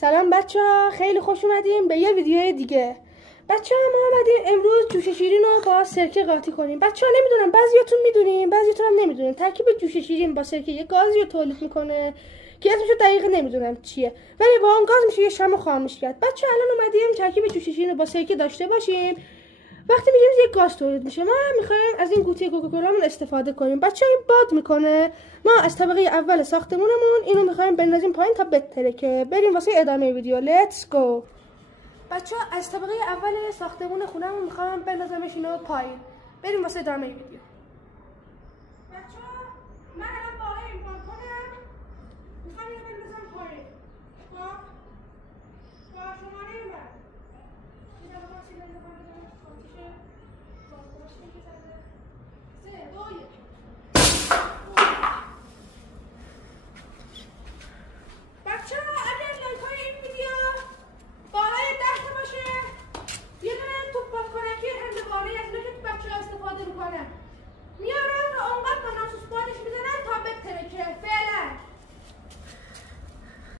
سلام بچه‌ها، خیلی خوش اومدیم به یه ویدیو دیگه. بچه‌ها ما اومدیم امروز جوش شیرین رو با سرکه قاطی کنیم. بچه‌ها نمیدونم بعضیاتون میدونین بعضیاتون هم نمیدونین ترکیب جوش شیرین با سرکه یه گازی رو تولید میکنه که اسمش رو دقیق نمیدونم چیه، ولی با اون گاز میشه یه شمع خاموش کرد. بچه‌ها الان اومدیم ترکیب جوش شیرین رو با سرکه داشته باشیم. وقتی میگیم یک گاز تولید میشه ما میخوایم از این قوطی کوکاکولامون استفاده کنیم. بچه‌ها این باد میکنه، ما از طبقه اول ساختمونمون اینو میخوایم بندازیم پایین تا بترکه. بریم واسه ادامه ویدیو. لیتس گو. بچه‌ها از طبقه اول ساختمون خونمون میخوام بندازمش اینو پایین. بریم واسه ادامه ویدیو.